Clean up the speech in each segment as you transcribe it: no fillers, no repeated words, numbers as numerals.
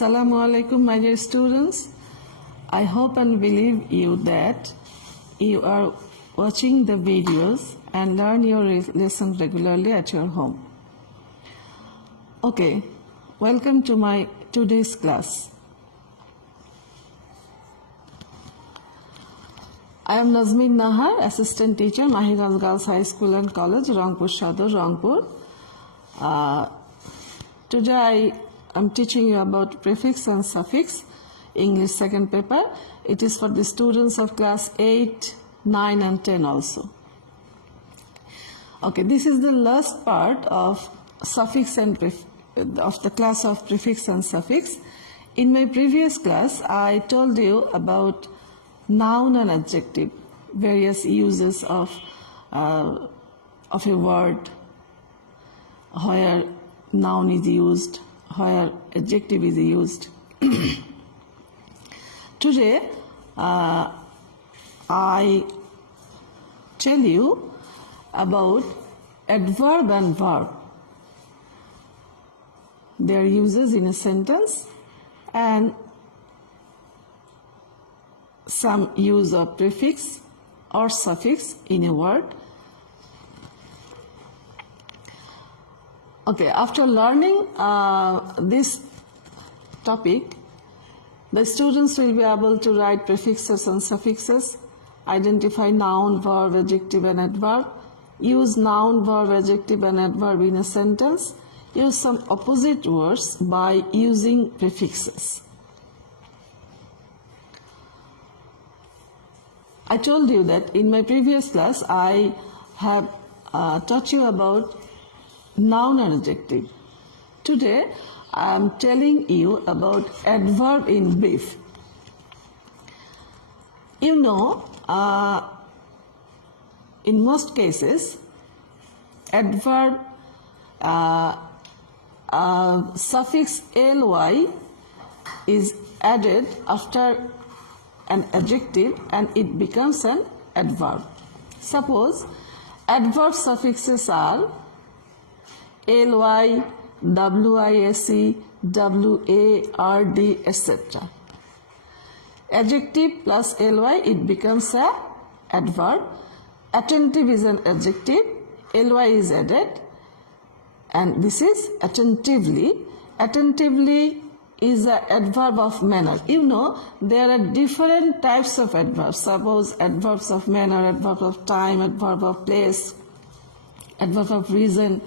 Assalamu alaikum, my dear students. I hope and believe you that you are watching the videos and learn your lesson regularly at your home. Okay, welcome to my today's class. I am Najmin Nahar, assistant teacher, Nahar Girls High School and College, Rangpur Sadar, Rangpur. Today I am teaching you about prefix and suffix, English second paper. It is for the students of class 8, 9 and 10 also. Okay, this is the last part of suffix and of the class of prefix and suffix. In my previous class, I told you about noun and adjective, various uses of a word, where noun is used, where adjective is used. Today, I tell you about adverb and verb, their uses in a sentence, and some use of prefix or suffix in a word. Okay, after learning this topic, the students will be able to write prefixes and suffixes, identify noun, verb, adjective and adverb, use noun, verb, adjective and adverb in a sentence, use some opposite words by using prefixes. I told you that in my previous class I have taught you about noun and adjective. Today I am telling you about adverb in brief. You know, in most cases, adverb suffix ly is added after an adjective and it becomes an adverb. Suppose adverb suffixes are ly, wis, ward, etc. Adjective plus ly, it becomes a adverb. Attentive is an adjective, ly is added, and this is attentively. Attentively is an adverb of manner. You know, there are different types of adverbs. Suppose adverbs of manner, adverb of time, adverb of place, adverb of reason,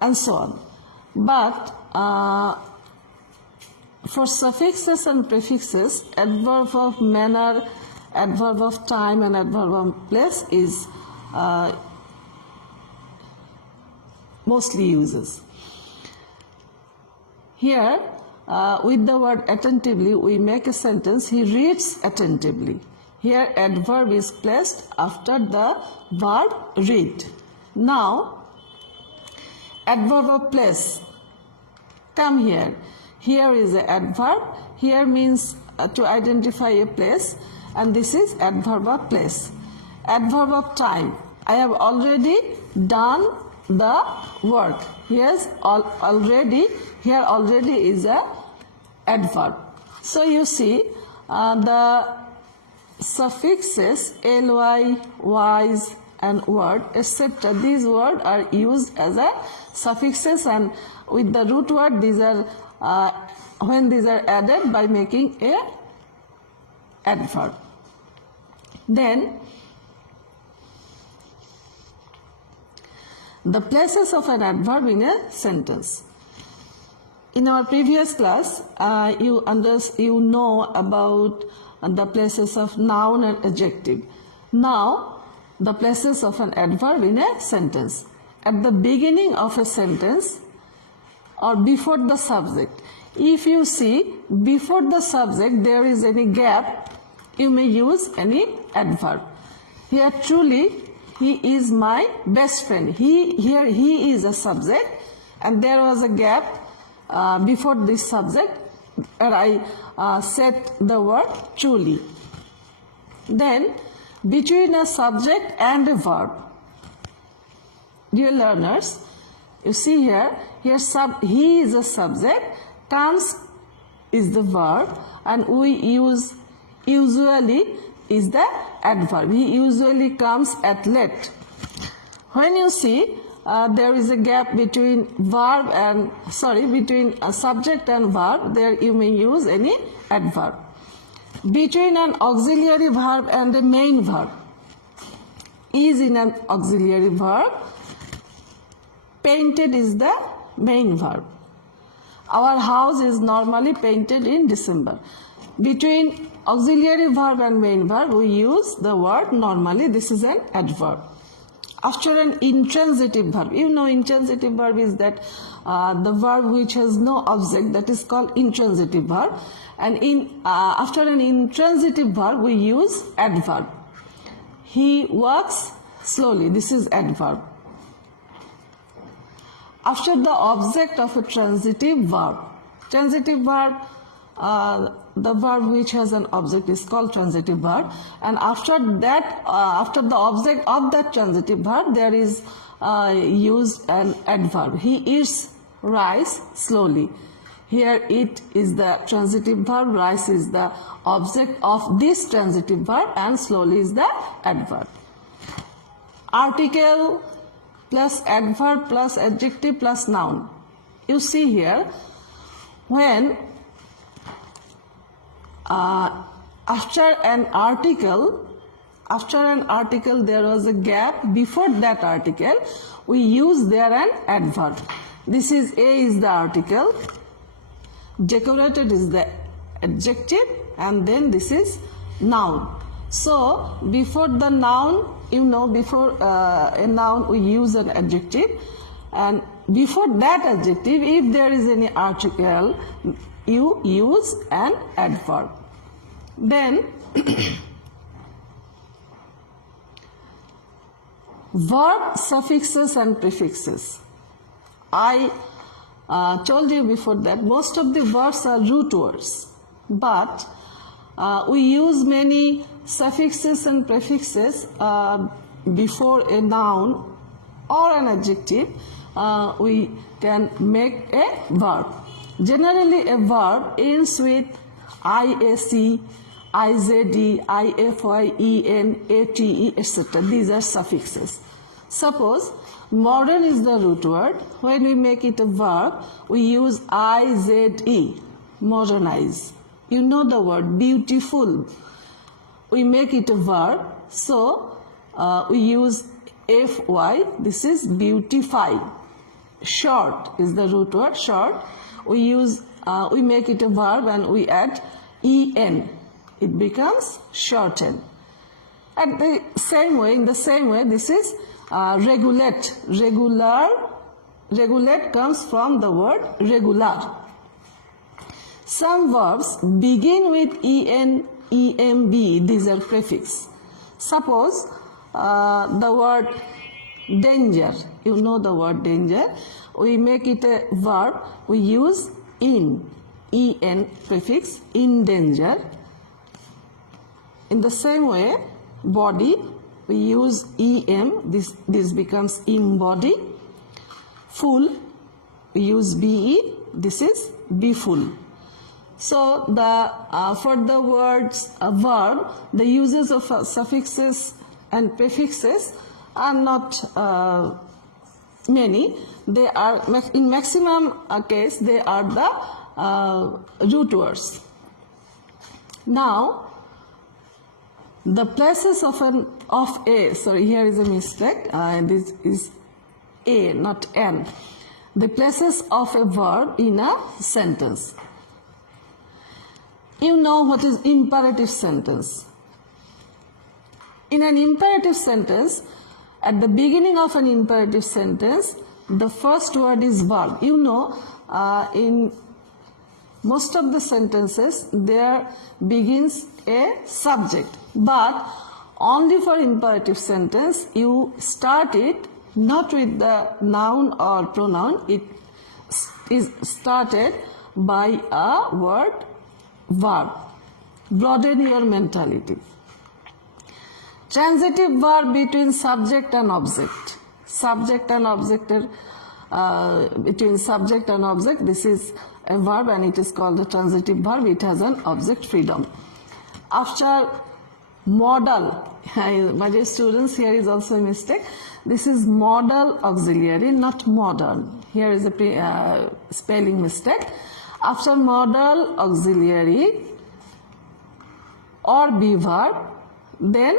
and so on. But for suffixes and prefixes, adverb of manner, adverb of time and adverb of place is mostly uses. Here, with the word attentively, we make a sentence, he reads attentively. Here, adverb is placed after the verb read. Now, adverb of place, come here. Here is an adverb. Here means to identify a place, and this is adverb of place. Adverb of time, I have already done the work. Here already is a adverb. So you see the suffixes ly, wise and word, etc. These words are used as a suffixes, and with the root word these are when these are added by making a adverb. Then the places of an adverb in a sentence. In our previous class, you know about the places of noun and adjective. Now, the places of an adverb in a sentence. At the beginning of a sentence or before the subject. If you see before the subject there is any gap, you may use any adverb. Here, truly, he is my best friend. Here he is a subject, and there was a gap before this subject, and I said the word truly. Then, between a subject and a verb. Dear learners, you see here he is a subject Comes is the verb, and we use usually is the adverb. He usually comes at late. When you see there is a gap between between a subject and verb, there you may use any adverb. Between an auxiliary verb and a main verb, is in an auxiliary verb, painted is the main verb. Our house is normally painted in December. Between auxiliary verb and main verb, we use the word normally. This is an adverb. After an intransitive verb, you know intransitive verb is that the verb which has no object, that is called intransitive verb. And after an intransitive verb, we use adverb. He walks slowly. This is adverb. After the object of a transitive verb, the verb which has an object is called transitive verb, and after that, after the object of that transitive verb, there is used an adverb. He eats rice slowly. Here it is the transitive verb, rice is the object of this transitive verb, and slowly is the adverb. Article plus adverb plus adjective plus noun. You see here, when after an article there was a gap before that article, we use there an adverb. This is A is the article, decorated is the adjective, and then this is noun. So before the noun, you know, before a noun we use an adjective, and before that adjective, if there is any article, you use an adverb. Then verb suffixes and prefixes. I told you before that most of the verbs are root words, but we use many suffixes and prefixes before a noun or an adjective. We can make a verb. Generally, a verb ends with IAC, IZD, IFYEN, ATE, etc. These are suffixes. Suppose modern is the root word. When we make it a verb, we use IZE, modernize. You know the word beautiful. We make it a verb, so we use FY, this is beautify. Short is the root word, short. We make it a verb and we add EN. It becomes shorten. In the same way, this is regulate. Regulate comes from the word regular. Some verbs begin with EN, EMB. These are prefix. Suppose the word danger. You know the word danger. We make it a verb. We use in, EN prefix, in danger. In the same way, body, we use EM. This becomes in body. Full, we use BE. This is be full. So for the words verb, the uses of suffixes and prefixes are not many. They are, in maximum case, they are the root words. Now, the places of a, sorry, here is a mistake. This is A, not N. The places of a verb in a sentence. You know what is imperative sentence. In an imperative sentence, at the beginning of an imperative sentence, the first word is verb. You know, in most of the sentences, there begins a subject. But only for imperative sentence, you start it not with the noun or pronoun. It is started by a word verb. Broaden your mentality. Transitive verb between subject and object. Subject and object between subject and object. This is a verb and it is called the transitive verb. It has an object freedom. After modal, my dear students, here is also a mistake. This is modal auxiliary, not modern. Here is a spelling mistake. After modal auxiliary or be verb, then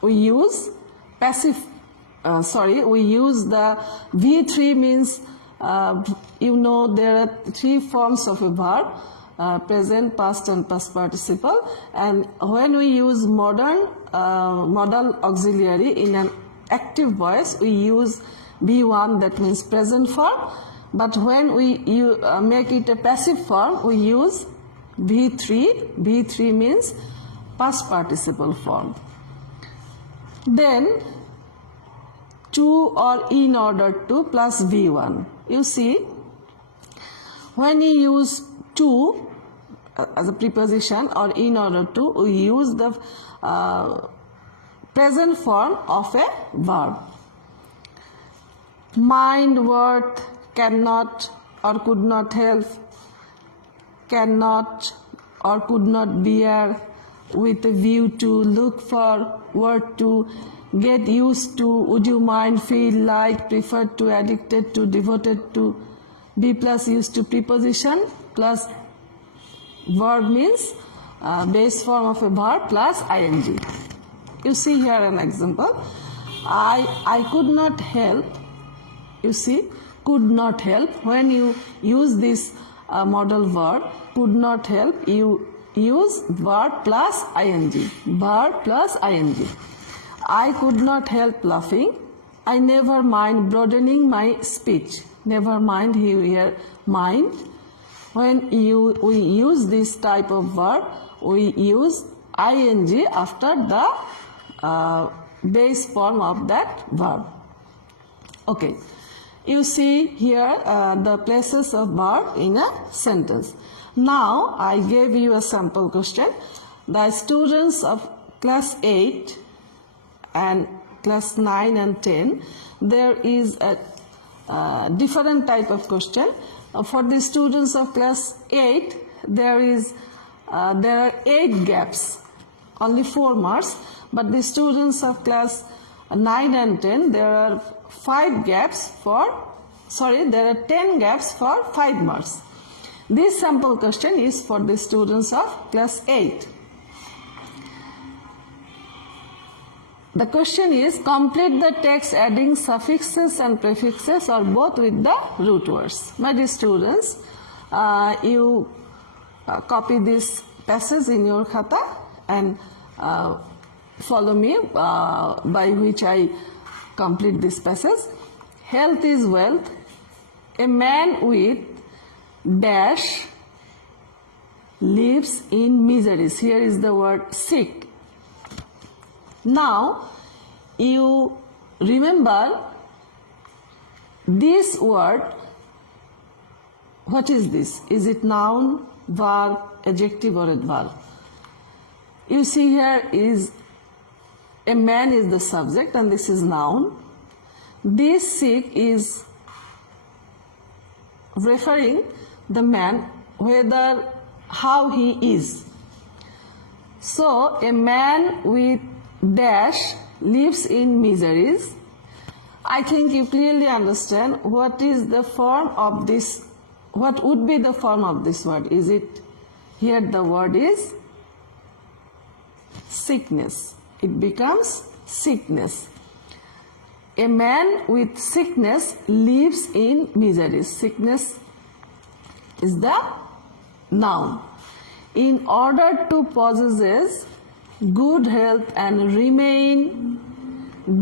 we use we use the V3 means, there are three forms of a verb, present, past and past participle, and when we use modal auxiliary in an active voice, we use V1, that means present form, but when we make it a passive form, we use V3. V3 means past participle form. Then to or in order to plus V1. You see, when you use to as a preposition or in order to, we use the present form of a verb. Mind, worth, cannot or could not help, cannot or could not bear, with a view to, look for, worth to, get used to, would you mind, feel like, prefer to, addicted to, devoted to. Be plus used to preposition plus verb means base form of a verb plus ing. You see here an example. I could not help. You see, could not help. When you use this modal verb, could not help, you use verb plus ing. Verb plus ing. I could not help laughing. I never mind broadening my speech. Never mind, here mind. When we use this type of verb, we use ing after the base form of that verb. Okay. You see here the places of verb in a sentence. Now I gave you a sample question. The students of class 8 and class 9 and 10, there is a different type of question. For the students of class 8, there are 8 gaps, only 4 marks. But the students of class 9 and 10, there are 10 gaps for 5 marks. This sample question is for the students of class 8. The question is, complete the text adding suffixes and prefixes or both with the root words. My dear students, you copy this passage in your khata and follow me by which I complete this passage. Health is wealth. A man with dash lives in miseries. Here is the word sick. Now, you remember this word. What is this? Is it noun, verb, adjective or adverb? You see here is a man is the subject and this is noun. This sick is referring the man, whether, how he is. So, a man with dash lives in miseries. I think you clearly understand what is the form of this, what would be the form of this word. Is it, here the word is sickness. It becomes sickness. A man with sickness lives in miseries. Sickness is the noun. In order to possess good health and remain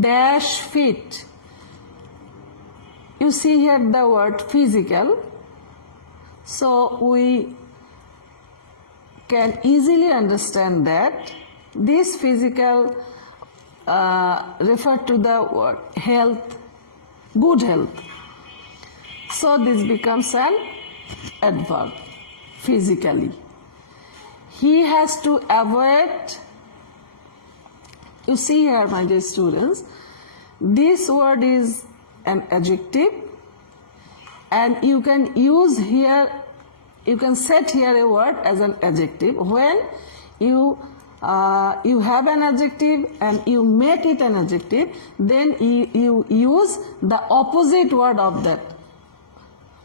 dash fit. You see here the word physical. So we can easily understand that this physical refer to the word health, good health. So this becomes an adverb, physically. He has to avoid, you see here my dear students, This word is an adjective, and you can use here, you can set here a word as an adjective. When you have an adjective and you make it an adjective, then you use the opposite word of that,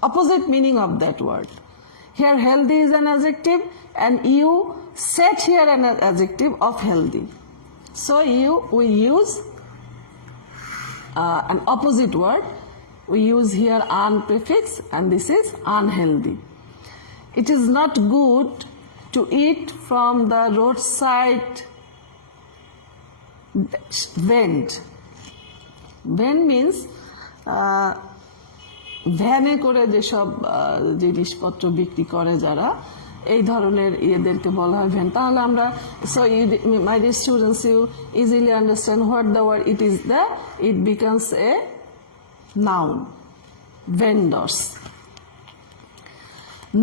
opposite meaning of that word. Here healthy is an adjective, and you set here an adjective of healthy. So we use an opposite word. We use here un prefix, and this is unhealthy. It is not good to eat from the roadside vend. Vend means ভ্যানে করে যেসব জিনিসপত্র বিক্রি করে যারা, এই ধরনের এদেরকে বলা হয় ভ্যান। তাহলে আমরা, so my dear students, you easily understand what the word it is there. It becomes a noun, vendors.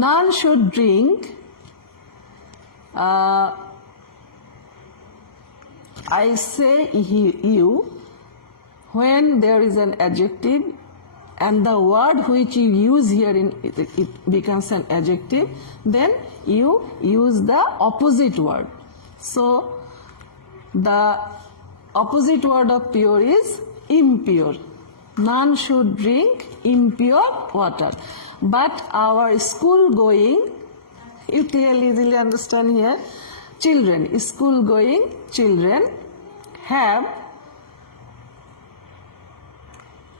None should drink. I say you when there is an adjective and the word which you use here it becomes an adjective, then you use the opposite word. So the opposite word of pure is impure. None should drink impure water. But our school going, you clearly easily understand here, children, school going children have,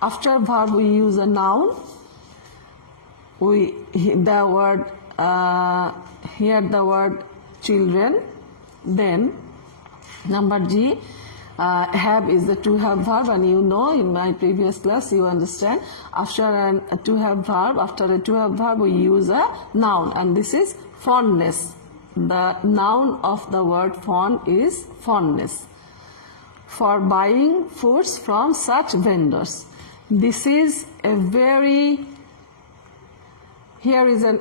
after verb we use a noun. The word here the word children. Then number G, have is the to have verb, and you know in my previous class you understand, after a to have verb, after a to have verb we use a noun, and this is fondness. The noun of the word fond is fondness. For buying foods from such vendors. This is a very, here is an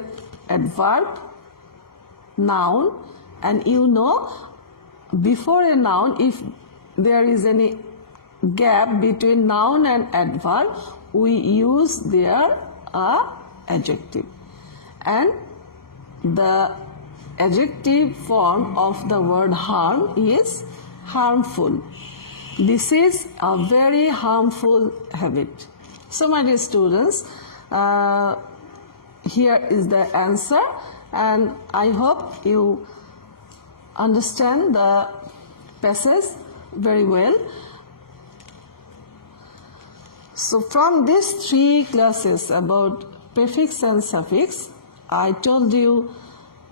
adverb, noun, and you know before a noun, if there is any gap between noun and adverb, we use there a adjective, and the adjective form of the word harm is harmful. This is a very harmful habit. So my dear students, here is the answer, and I hope you understand the passage very well. So from these 3 classes about prefix and suffix, I told you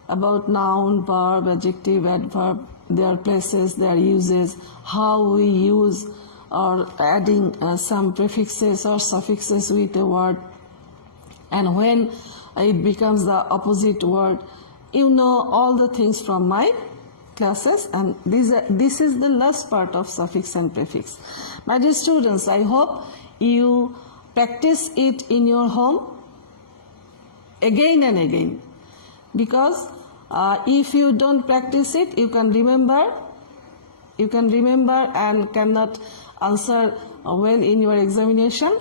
about noun, verb, adjective, adverb, their places, their uses, how we use or adding some prefixes or suffixes with a word, and when it becomes the opposite word. You know all the things from my classes, and this is the last part of suffix and prefix. My dear students, I hope you practice it in your home again and again, because if you don't practice it, you can remember and cannot answer well in your examination.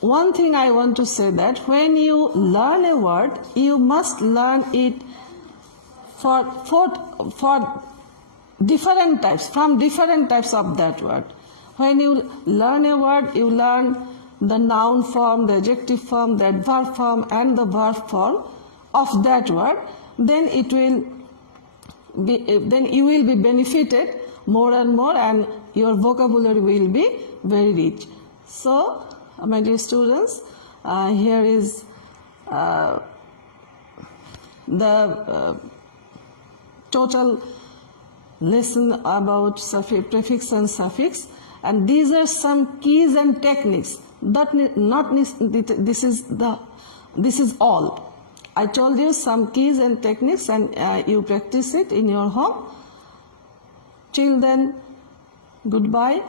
One thing I want to say, that when you learn a word, you must learn it for different types, from different types of that word. When you learn a word, you learn the noun form, the adjective form, the adverb form, and the verb form of that word. Then you will be benefited more and more, and your vocabulary will be very rich. So, my dear students, here is the total lesson about prefix and suffix, and these are some keys and techniques. This is all. I told you some keys and techniques, and you practice it in your home. Till then, goodbye.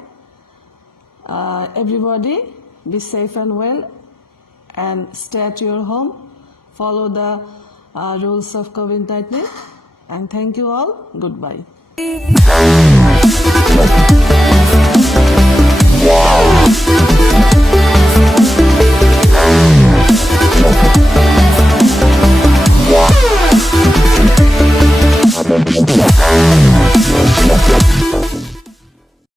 Everybody, be safe and well, and stay at your home. Follow the rules of COVID-19, and thank you all. Goodbye.